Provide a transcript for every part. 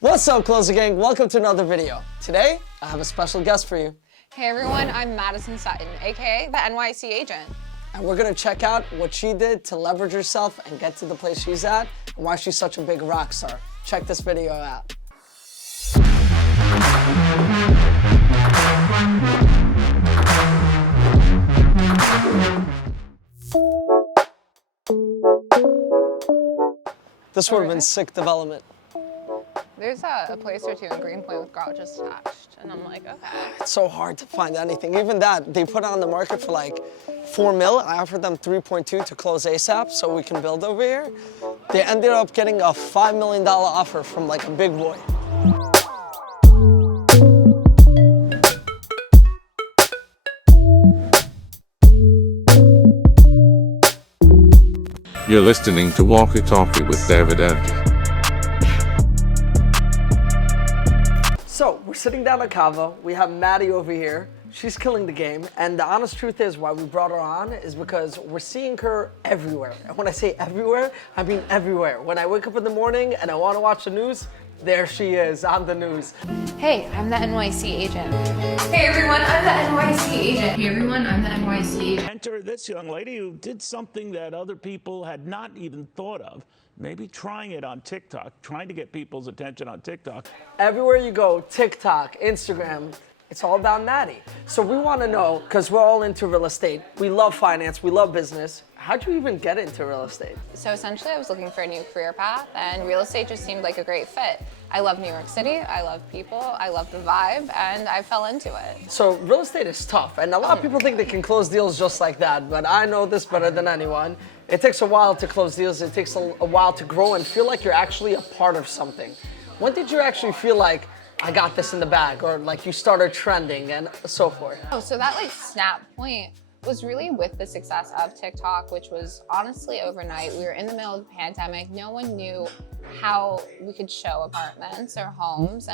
What's up, Closer Gang? Welcome to another video. Today, I have a special guest for you. Hey everyone, I'm Madison Sutton, aka the NYC agent. And we're gonna check out what she did to leverage herself and get to the place she's at, and why she's such a big rock star. Check this video out. This would have been sick development. There's a place or two in Greenpoint with garages attached, and I'm like, okay. It's so hard to find anything. Even that, they put it on the market for like 4 mil. I offered them 3.2 to close ASAP so we can build over here. They ended up getting a $5 million offer from like a big boy. You're listening to Walkie Talkie with David Avgi. So, we're sitting down at Kava. We have Maddie over here. She's killing the game. And the honest truth is why we brought her on is because we're seeing her everywhere. And when I say everywhere, I mean everywhere. When I wake up in the morning and I want to watch the news, there she is on the news. Hey, I'm the NYC agent. Hey everyone, I'm the NYC agent. Hey everyone, I'm the NYC agent. Enter this young lady who did something that other people had not even thought of. Maybe trying it on TikTok, trying to get people's attention on TikTok. Everywhere you go, TikTok, Instagram, it's all about Maddie. So we want to know, because we're all into real estate. We love finance, we love business. How'd you even get into real estate? So essentially I was looking for a new career path, and real estate just seemed like a great fit. I love New York City, I love people, I love the vibe, and I fell into it. So real estate is tough, and a lot of people think they can close deals just like that, but I know this better than anyone. It takes a while to close deals, it takes a while to grow and feel like you're actually a part of something. When did you actually feel like, I got this in the bag, or like you started trending and so forth? Oh, so that like snap point was really with the success of TikTok, which was honestly overnight. We were in the middle of the pandemic. No one knew how we could show apartments or homes,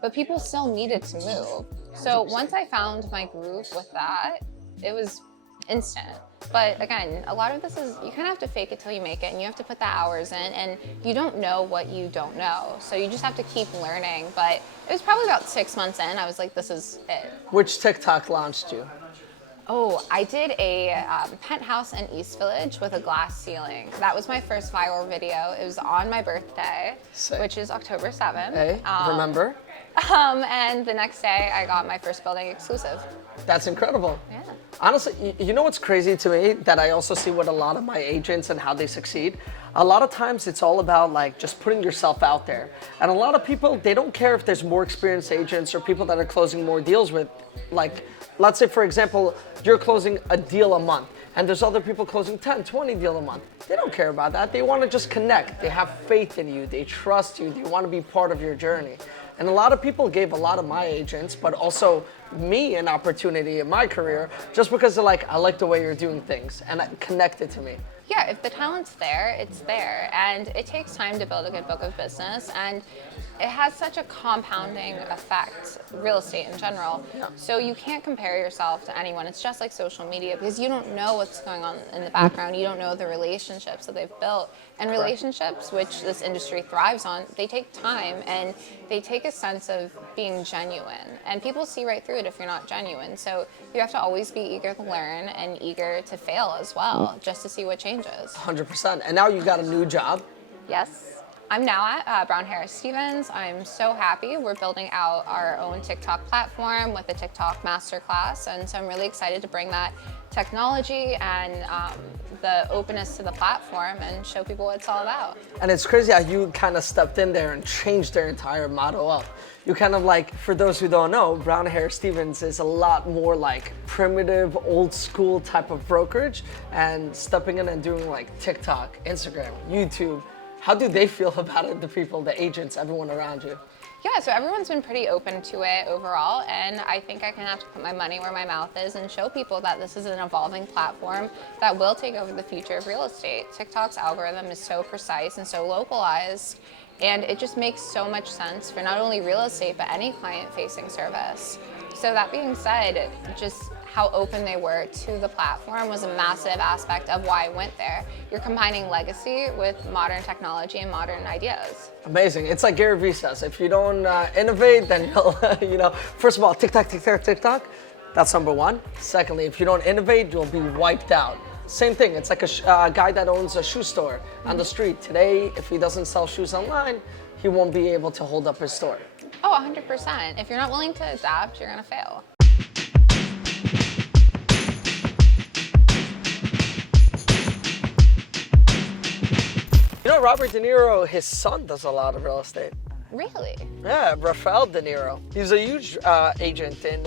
but people still needed to move. So once I found my groove with that, it was instant. But again, a lot of this is, you kind of have to fake it till you make it, and you have to put the hours in, and you don't know what you don't know. So you just have to keep learning. But it was probably about 6 months in, I was like, this is it. Which TikTok launched you? Oh, I did a penthouse in East Village with a glass ceiling. That was my first viral video. It was on my birthday, Sick. Which is October 7th. Hey, remember? And the next day, I got my first building exclusive. That's incredible. Yeah. Honestly, you know what's crazy to me that I also see with a lot of my agents and how they succeed? A lot of times it's all about like just putting yourself out there. And a lot of people, they don't care if there's more experienced agents or people that are closing more deals with. Like, let's say for example, you're closing a deal a month and there's other people closing 10, 20 deals a month. They don't care about that. They want to just connect. They have faith in you. They trust you. They want to be part of your journey. And a lot of people gave a lot of my agents, but also me an opportunity in my career just because they're like, I like the way you're doing things, and it connected to me. Yeah, if the talent's there, it's there. And it takes time to build a good book of business, and it has such a compounding effect, real estate in general. Yeah. So you can't compare yourself to anyone. It's just like social media, because you don't know what's going on in the background. You don't know the relationships that they've built. And relationships, which this industry thrives on, they take time, and they take a sense of being genuine. And people see right through it if you're not genuine. So you have to always be eager to learn and eager to fail as well, just to see what changes. 100%. And now you got a new job. Yes. I'm now at Brown Harris Stevens. I'm so happy. We're building out our own TikTok platform with a TikTok masterclass. And so I'm really excited to bring that technology and the openness to the platform and show people what it's all about. And it's crazy how you kind of stepped in there and changed their entire motto up. You kind of like, for those who don't know, Brown Harris Stevens is a lot more like primitive, old school type of brokerage, and stepping in and doing like TikTok, Instagram, YouTube. How do they feel about it, the people, the agents, everyone around you? Yeah, so everyone's been pretty open to it overall, and I think I kind of have to put my money where my mouth is and show people that this is an evolving platform that will take over the future of real estate. TikTok's algorithm is so precise and so localized, and it just makes so much sense for not only real estate, but any client-facing service. So that being said, just how open they were to the platform was a massive aspect of why I went there. You're combining legacy with modern technology and modern ideas. Amazing. It's like Gary Vee says, if you don't innovate, then you'll, first of all, TikTok, TikTok, TikTok. That's number one. Secondly, if you don't innovate, you'll be wiped out. Same thing. It's like a guy that owns a shoe store on the street. Today, if he doesn't sell shoes online, he won't be able to hold up his store. Oh, 100%. If you're not willing to adapt, you're gonna fail. You know, Robert De Niro, his son does a lot of real estate. Really? Yeah, Rafael De Niro. He's a huge agent in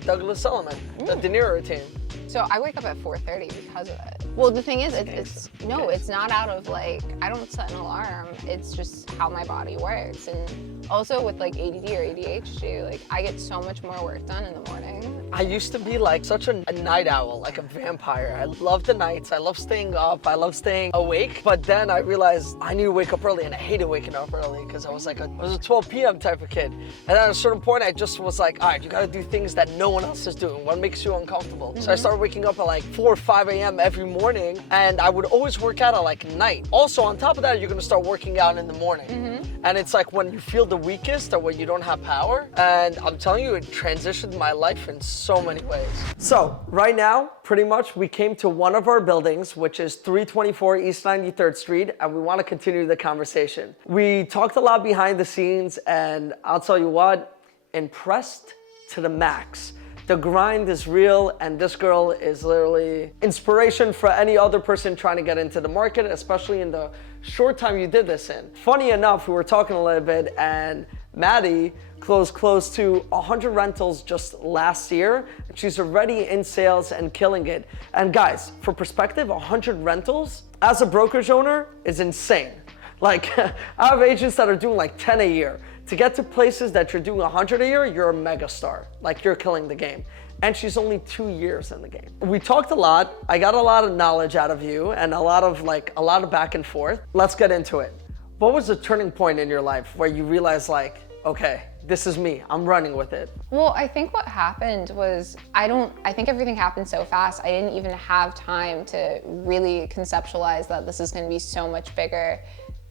Douglas Sullivan, the De Niro team. So I wake up at 4:30 because of it. Well, the thing is, it's not out of like, I don't set an alarm. It's just how my body works. And also with like ADD or ADHD, like I get so much more work done in the morning. I used to be like such a night owl, like a vampire. I love the nights, I love staying up, I love staying awake. But then I realized I need to wake up early, and I hated waking up early because I was a 12 p.m. type of kid. And at a certain point, I just was like, all right, you gotta do things that no one else is doing. What makes you uncomfortable? So I started waking up at like 4 or 5 a.m. every morning, and I would always work out at like night. Also, on top of that, you're gonna start working out in the morning. And it's like when you feel the weakest or when you don't have power. And I'm telling you, it transitioned my life in so many ways. So right now, pretty much we came to one of our buildings, which is 324 East 93rd Street, and we want to continue the conversation. We talked a lot behind the scenes, and I'll tell you what, impressed to the max. The grind is real, and this girl is literally inspiration for any other person trying to get into the market, especially in the short time you did this in. Funny enough, we were talking a little bit, and Maddie closed close to 100 rentals just last year. She's already in sales and killing it. And guys, for perspective, 100 rentals as a brokerage owner is insane. Like, I have agents that are doing like 10 a year. To get to places that you're doing 100 a year, you're a mega star. Like, you're killing the game. And she's only 2 years in the game. We talked a lot. I got a lot of knowledge out of you and a lot of back and forth. Let's get into it. What was the turning point in your life where you realized like, okay, this is me, I'm running with it? Well, I think what happened was, I think everything happened so fast, I didn't even have time to really conceptualize that this is gonna be so much bigger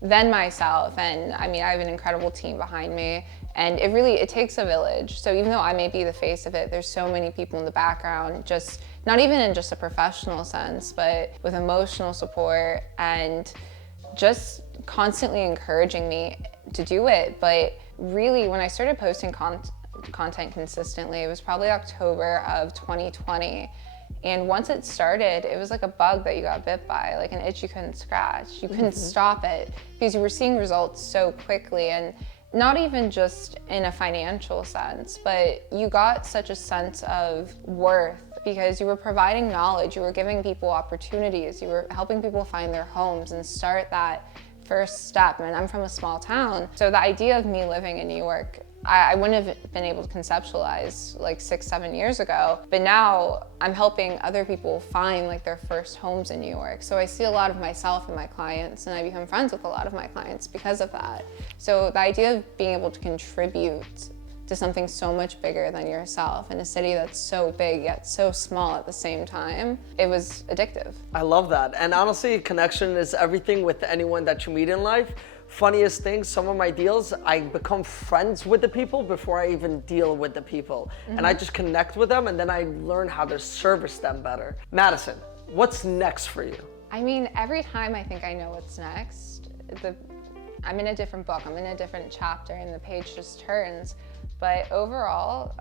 than myself. And I mean, I have an incredible team behind me, and it takes a village. So even though I may be the face of it, there's so many people in the background, just not even in just a professional sense, but with emotional support and just constantly encouraging me to do it. But really, when I started posting content consistently, it was probably October of 2020. And once it started, it was like a bug that you got bit by, like an itch you couldn't scratch. You couldn't stop it because you were seeing results so quickly, and not even just in a financial sense, but you got such a sense of worth because you were providing knowledge, you were giving people opportunities, you were helping people find their homes and start that first step. And I'm from a small town, so the idea of me living in New York, I wouldn't have been able to conceptualize like 6-7 years ago, but now I'm helping other people find like their first homes in New York. So I see a lot of myself in my clients, and I become friends with a lot of my clients because of that. So the idea of being able to contribute to something so much bigger than yourself in a city that's so big yet so small at the same time, it was addictive. I love that. And honestly, connection is everything with anyone that you meet in life. Funniest thing, some of my deals, I become friends with the people before I even deal with the people. And I just connect with them, and then I learn how to service them better. Madison, what's next for you? I mean, every time I think I know what's next, I'm in a different book, I'm in a different chapter, and the page just turns. But overall,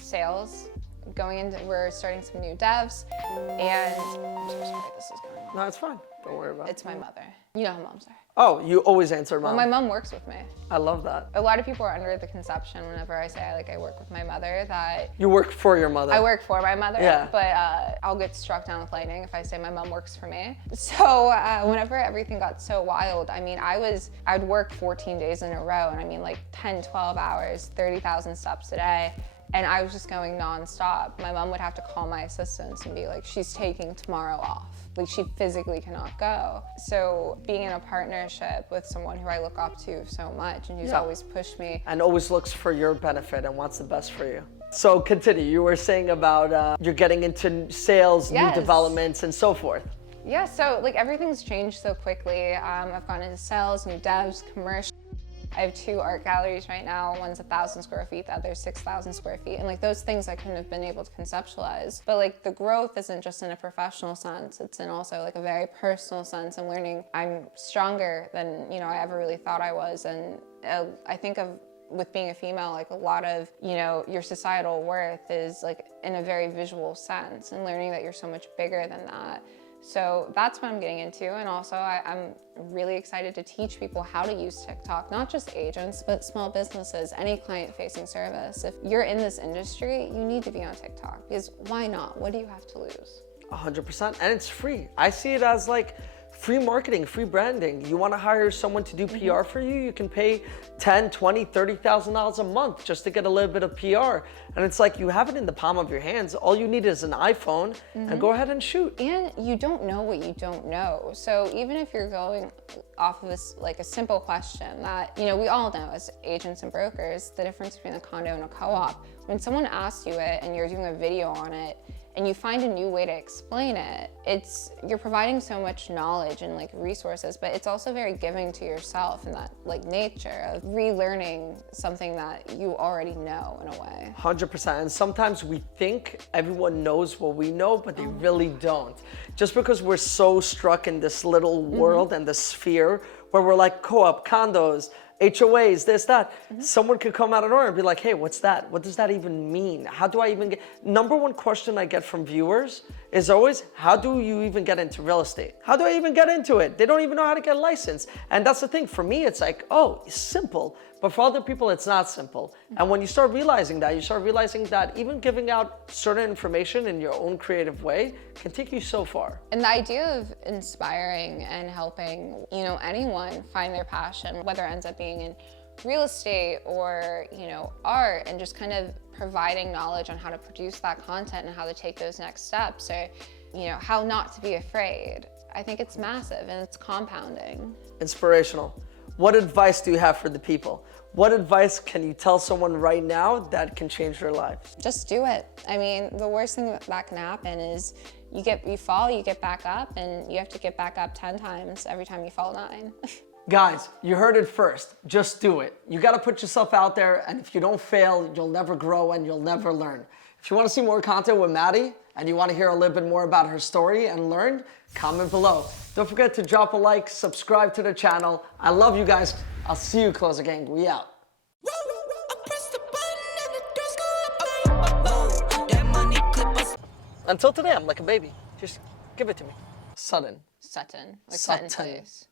sales, we're starting some new devs, and I'm so sorry this is going on. No, it's fine. Don't worry about it. It's my mother. You know how moms are. Oh, you always answer mom. Well, my mom works with me. I love that. A lot of people are under the conception whenever I say I work with my mother that... You work for your mother. I work for my mother, yeah. But I'll get struck down with lightning if I say my mom works for me. So whenever everything got so wild, I mean, I'd work 14 days in a row, and I mean like 10, 12 hours, 30,000 steps a day. And I was just going nonstop. My mom would have to call my assistants and be like, she's taking tomorrow off. Like, she physically cannot go. So being in a partnership with someone who I look up to so much and who's always pushed me. And always looks for your benefit and wants the best for you. So continue. You were saying about you're getting into sales, new Yes. developments, and so forth. Yeah, so like everything's changed so quickly. I've gone into sales, new devs, commercial. I have 2 art galleries right now. One's 1,000 square feet, the other's 6,000 square feet. And like those things I couldn't have been able to conceptualize. But like the growth isn't just in a professional sense, it's in also like a very personal sense. I'm learning I'm stronger than, I ever really thought I was. And I think of with being a female, like a lot of, your societal worth is like in a very visual sense, and learning that you're so much bigger than that. So that's what I'm getting into. And also I'm really excited to teach people how to use TikTok, not just agents, but small businesses, any client-facing service. If you're in this industry, you need to be on TikTok, because why not? What do you have to lose? 100%, and it's free. I see it as like free marketing, free branding. You want to hire someone to do PR for you, you can pay $10, $20, $30,000 a month just to get a little bit of PR. And it's like you have it in the palm of your hands. All you need is an iPhone and go ahead and shoot. And you don't know what you don't know. So even if you're going off of this, like a simple question that, we all know as agents and brokers, the difference between a condo and a co-op. When someone asks you it and you're doing a video on it, and you find a new way to explain it, you're providing so much knowledge and like resources, but it's also very giving to yourself in that like nature of relearning something that you already know in a way. 100%, and sometimes we think everyone knows what we know, but they really don't. Just because we're so struck in this little world and the sphere where we're like co-op, condos, HOAs, this, that. Someone could come out of nowhere and be like, hey, what's that? What does that even mean? How do I even get? Number one question I get from viewers is always, how do you even get into real estate? How do I even get into it? They don't even know how to get licensed. And that's the thing. For me, it's like, oh, it's simple. But for other people, it's not simple. And when you start realizing that, you start realizing that even giving out certain information in your own creative way can take you so far. And the idea of inspiring and helping, anyone find their passion, whether it ends up being in real estate or, art, and just kind of providing knowledge on how to produce that content and how to take those next steps, or, how not to be afraid. I think it's massive and it's compounding. Inspirational. What advice do you have for the people? What advice can you tell someone right now that can change their lives? Just do it. I mean, the worst thing that can happen is you fall, you get back up, and you have to get back up 10 times every time you fall 9. Guys, you heard it first. Just do it. You got to put yourself out there, and if you don't fail, you'll never grow and you'll never learn. If you want to see more content with Maddie and you want to hear a little bit more about her story and learn, comment below. Don't forget to drop a like, subscribe to the channel. I love you guys. I'll see you, Closer Gang. We out. Until today, I'm like a baby. Just give it to me. Sutton. Sutton. Like Sutton. Sutton Place.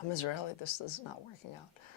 I'm Israeli. This is not working out.